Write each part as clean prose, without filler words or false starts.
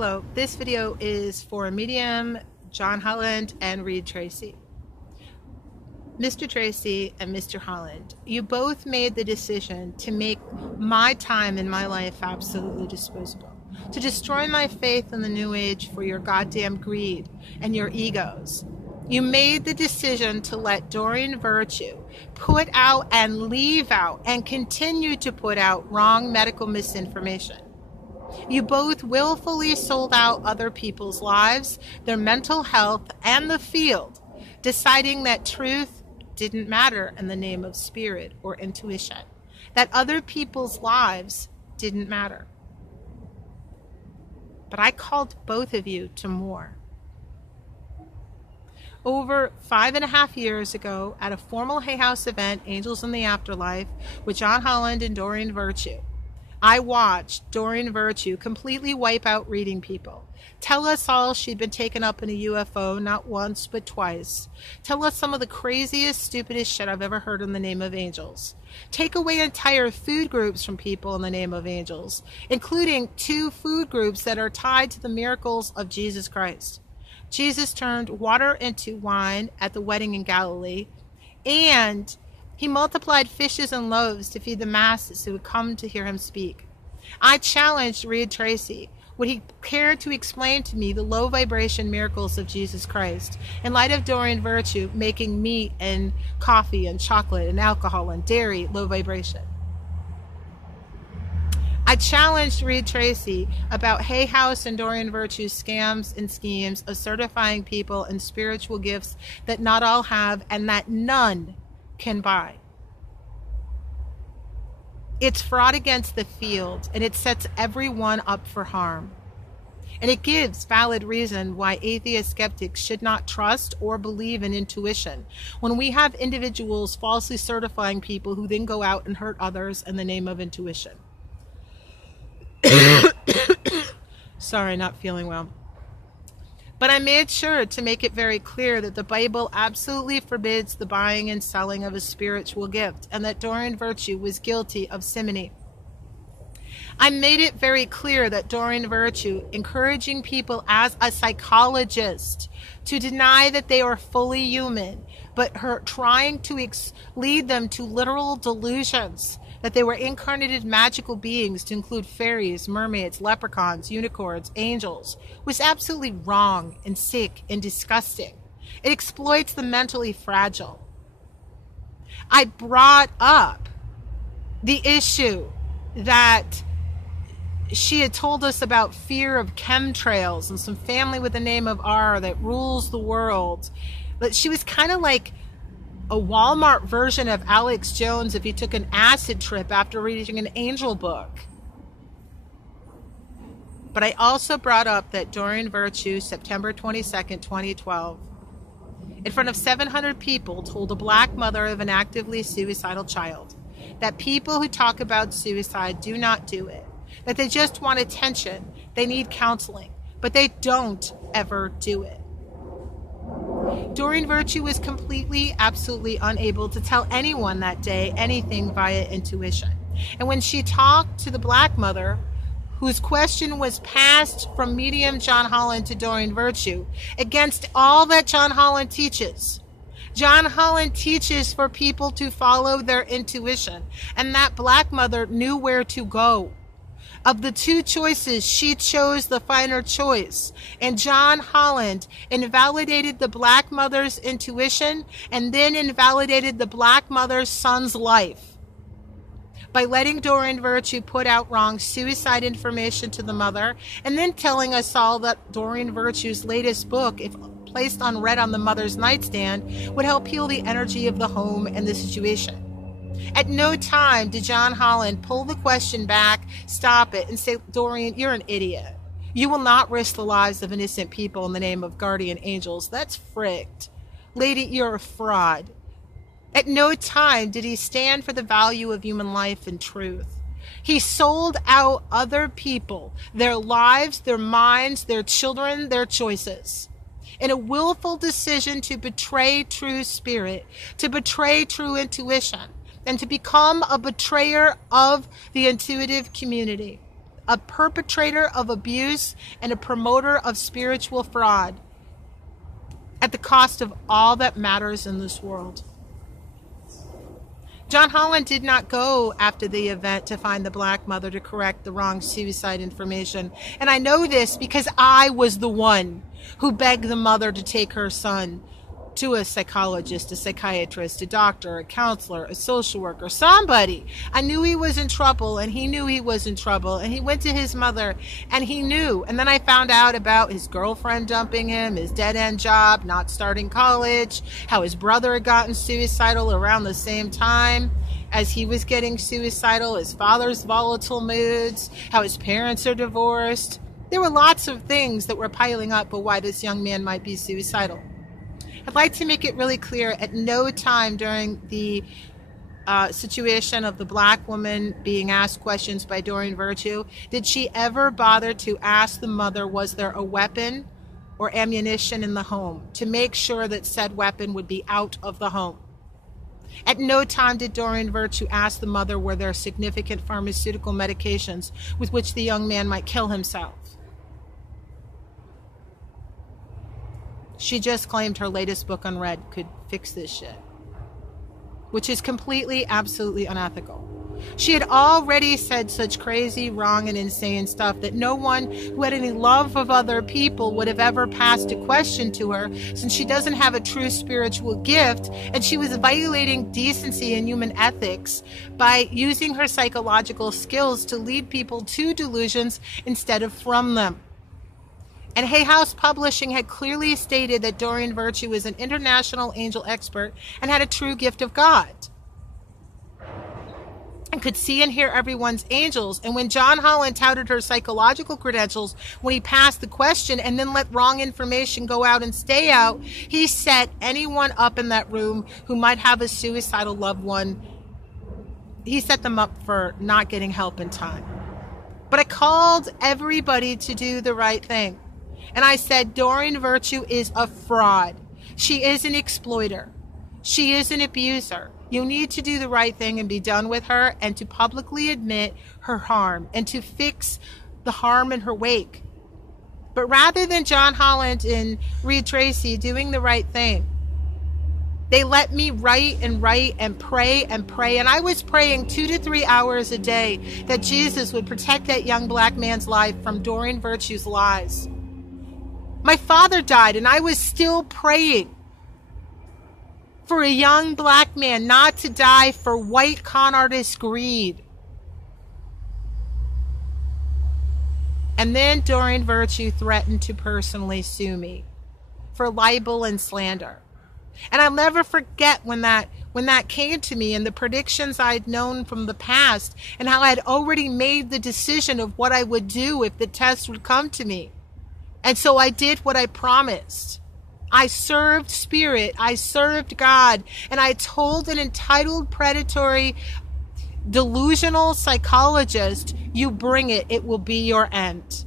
Hello, this video is for medium John Holland and Reed Tracy. Mr. Tracy and Mr. Holland, you both made the decision to make my time in my life absolutely disposable, to destroy my faith in the New Age for your goddamn greed and your egos. You made the decision to let Doreen Virtue put out and leave out and continue to put out wrong medical misinformation. You both willfully sold out other people's lives, their mental health, and the field, deciding that truth didn't matter in the name of spirit or intuition, that other people's lives didn't matter. But I called both of you to more. Over 5.5 years ago, at a formal Hay House event, Angels in the Afterlife, with John Holland and Doreen Virtue, I watched Doreen Virtue completely wipe out reading people. Tell us all she'd been taken up in a UFO not once but twice. Tell us some of the craziest, stupidest shit I've ever heard in the name of angels. Take away entire food groups from people in the name of angels, including 2 food groups that are tied to the miracles of Jesus Christ. Jesus turned water into wine at the wedding in Galilee, and he multiplied fishes and loaves to feed the masses who would come to hear him speak. I challenged Reed Tracy. Would he care to explain to me the low vibration miracles of Jesus Christ in light of Doreen Virtue making meat and coffee and chocolate and alcohol and dairy low vibration? I challenged Reed Tracy about Hay House and Doreen Virtue's scams and schemes of certifying people in spiritual gifts that not all have and that none can buy. It's fraud against the field, and it sets everyone up for harm. And it gives valid reason why atheist skeptics should not trust or believe in intuition when we have individuals falsely certifying people who then go out and hurt others in the name of intuition. Sorry, not feeling well. But I made sure to make it very clear that the Bible absolutely forbids the buying and selling of a spiritual gift, and that Doreen Virtue was guilty of simony. I made it very clear that Doreen Virtue, encouraging people as a psychologist to deny that they are fully human, but her trying to lead them to literal delusions that they were incarnated magical beings to include fairies, mermaids, leprechauns, unicorns, angels, was absolutely wrong and sick and disgusting. It exploits the mentally fragile. I brought up the issue that she had told us about fear of chemtrails and some family with the name of R that rules the world. But she was kind of like a Walmart version of Alex Jones if he took an acid trip after reading an angel book. But I also brought up that Doreen Virtue, September 22nd, 2012, in front of 700 people, told a black mother of an actively suicidal child that people who talk about suicide do not do it, that they just want attention, they need counseling, but they don't ever do it. Doreen Virtue was completely, absolutely unable to tell anyone that day anything via intuition. And when she talked to the black mother, whose question was passed from medium John Holland to Doreen Virtue, against all that John Holland teaches. John Holland teaches for people to follow their intuition, and that black mother knew where to go. Of the 2 choices, she chose the finer choice, and John Holland invalidated the black mother's intuition and then invalidated the black mother's son's life by letting Doreen Virtue put out wrong suicide information to the mother and then telling us all that Doreen Virtue's latest book, if placed unread on the mother's nightstand, would help heal the energy of the home and the situation. At no time did John Holland pull the question back, stop it, and say, Doreen, you're an idiot. You will not risk the lives of innocent people in the name of guardian angels. That's fricked. Lady, you're a fraud. At no time did he stand for the value of human life and truth. He sold out other people, their lives, their minds, their children, their choices, in a willful decision to betray true spirit, to betray true intuition, and to become a betrayer of the intuitive community. a perpetrator of abuse, and a promoter of spiritual fraud at the cost of all that matters in this world. John Holland did not go after the event to find the black mother to correct the wrong suicide information. And I know this because I was the one who begged the mother to take her son to a psychologist, a psychiatrist, a doctor, a counselor, a social worker, somebody. I knew he was in trouble, and he knew he was in trouble, and he went to his mother, and he knew. And then I found out about his girlfriend dumping him, his dead-end job, not starting college, how his brother had gotten suicidal around the same time as he was getting suicidal, his father's volatile moods, how his parents are divorced. There were lots of things that were piling up of why this young man might be suicidal. I'd like to make it really clear, at no time during the situation of the black woman being asked questions by Doreen Virtue did she ever bother to ask the mother, was there a weapon or ammunition in the home, to make sure that said weapon would be out of the home. At no time did Doreen Virtue ask the mother, were there significant pharmaceutical medications with which the young man might kill himself. She just claimed her latest book unread could fix this shit, which is completely, absolutely unethical. She had already said such crazy, wrong, and insane stuff that no one who had any love of other people would have ever passed a question to her, since she doesn't have a true spiritual gift, and she was violating decency and human ethics by using her psychological skills to lead people to delusions instead of from them. And Hay House Publishing had clearly stated that Doreen Virtue was an international angel expert and had a true gift of God, and could see and hear everyone's angels. And when John Holland touted her psychological credentials when he passed the question and then let wrong information go out and stay out, he set anyone up in that room who might have a suicidal loved one, he set them up for not getting help in time. But I called everybody to do the right thing. And I said, Doreen Virtue is a fraud. She is an exploiter. She is an abuser. You need to do the right thing and be done with her, and to publicly admit her harm and to fix the harm in her wake. But rather than John Holland and Reed Tracy doing the right thing, they let me write and pray and pray. And I was praying 2 to 3 hours a day that Jesus would protect that young black man's life from Doreen Virtue's lies. My father died, and I was still praying for a young black man not to die for white con artist greed. And then Doreen Virtue threatened to personally sue me for libel and slander. And I'll never forget when that came to me, and the predictions I'd known from the past, and how I had already made the decision of what I would do if the test would come to me. And so I did what I promised. I served Spirit, I served God, and I told an entitled, predatory, delusional psychologist, you bring it, it will be your end.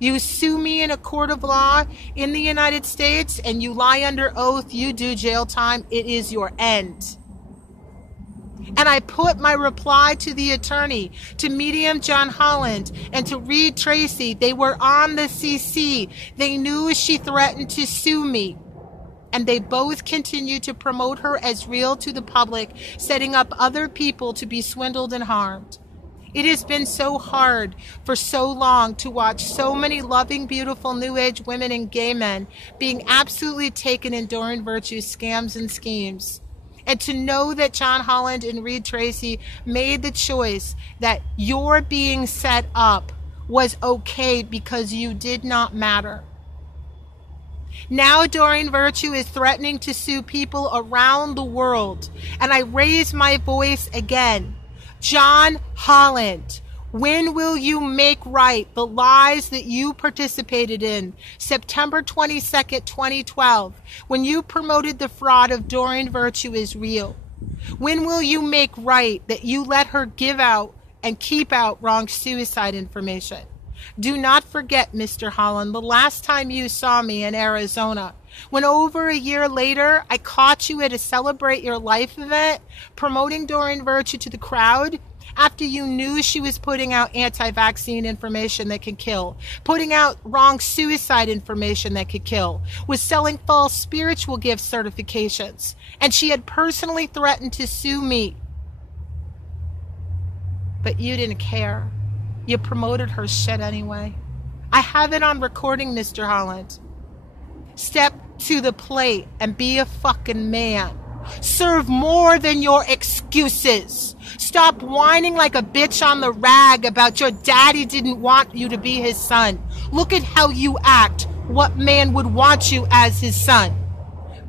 You sue me in a court of law in the United States, and you lie under oath, you do jail time, it is your end. And I put my reply to the attorney, to medium John Holland, and to Reed Tracy. They were on the CC. They knew she threatened to sue me. And they both continued to promote her as real to the public, setting up other people to be swindled and harmed. It has been so hard for so long to watch so many loving, beautiful New Age women and gay men being absolutely taken in Doreen Virtue's scams and schemes. And to know that John Holland and Reed Tracy made the choice that your being set up was okay because you did not matter. Now Doreen Virtue is threatening to sue people around the world. And I raise my voice again. John Holland, when will you make right the lies that you participated in September 22nd, 2012, when you promoted the fraud of Doreen Virtue is real? When will you make right that you let her give out and keep out wrong suicide information? Do not forget, Mr. Holland, the last time you saw me in Arizona, when over a year later I caught you at a Celebrate Your Life event promoting Doreen Virtue to the crowd, after you knew she was putting out anti-vaccine information that could kill, putting out wrong suicide information that could kill, was selling false spiritual gift certifications, and she had personally threatened to sue me. But you didn't care. You promoted her shit anyway. I have it on recording, Mr. Holland. Step to the plate and be a fucking man. Serve more than your excuses. Stop whining like a bitch on the rag about your daddy didn't want you to be his son. Look at how you act. What man would want you as his son?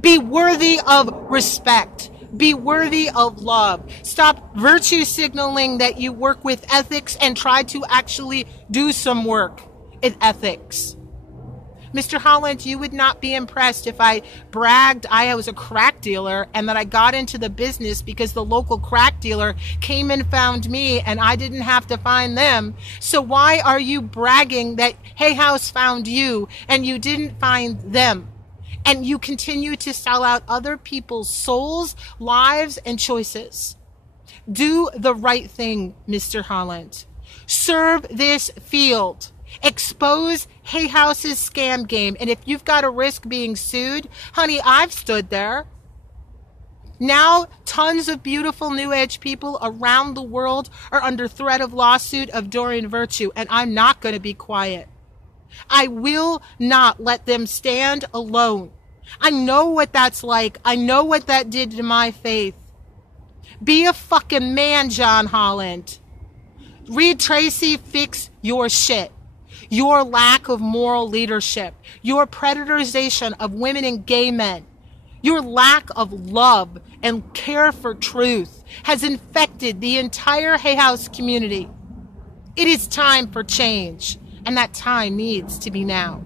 Be worthy of respect. Be worthy of love. Stop virtue signaling that you work with ethics and try to actually do some work in ethics. Mr. Holland, you would not be impressed if I bragged I was a crack dealer and that I got into the business because the local crack dealer came and found me and I didn't have to find them. So why are you bragging that Hay House found you and you didn't find them? And you continue to sell out other people's souls, lives, and choices. Do the right thing, Mr. Holland. Serve this field. Expose Hay House's scam game. And if you've got to risk being sued, honey, I've stood there. Now, tons of beautiful New Age people around the world are under threat of lawsuit of Doreen Virtue, and I'm not going to be quiet. I will not let them stand alone. I know what that's like. I know what that did to my faith. Be a fucking man, John Holland. Reed Tracy, fix your shit. Your lack of moral leadership, your predarization of women and gay men, your lack of love and care for truth has infected the entire Hay House community. It is time for change, and that time needs to be now.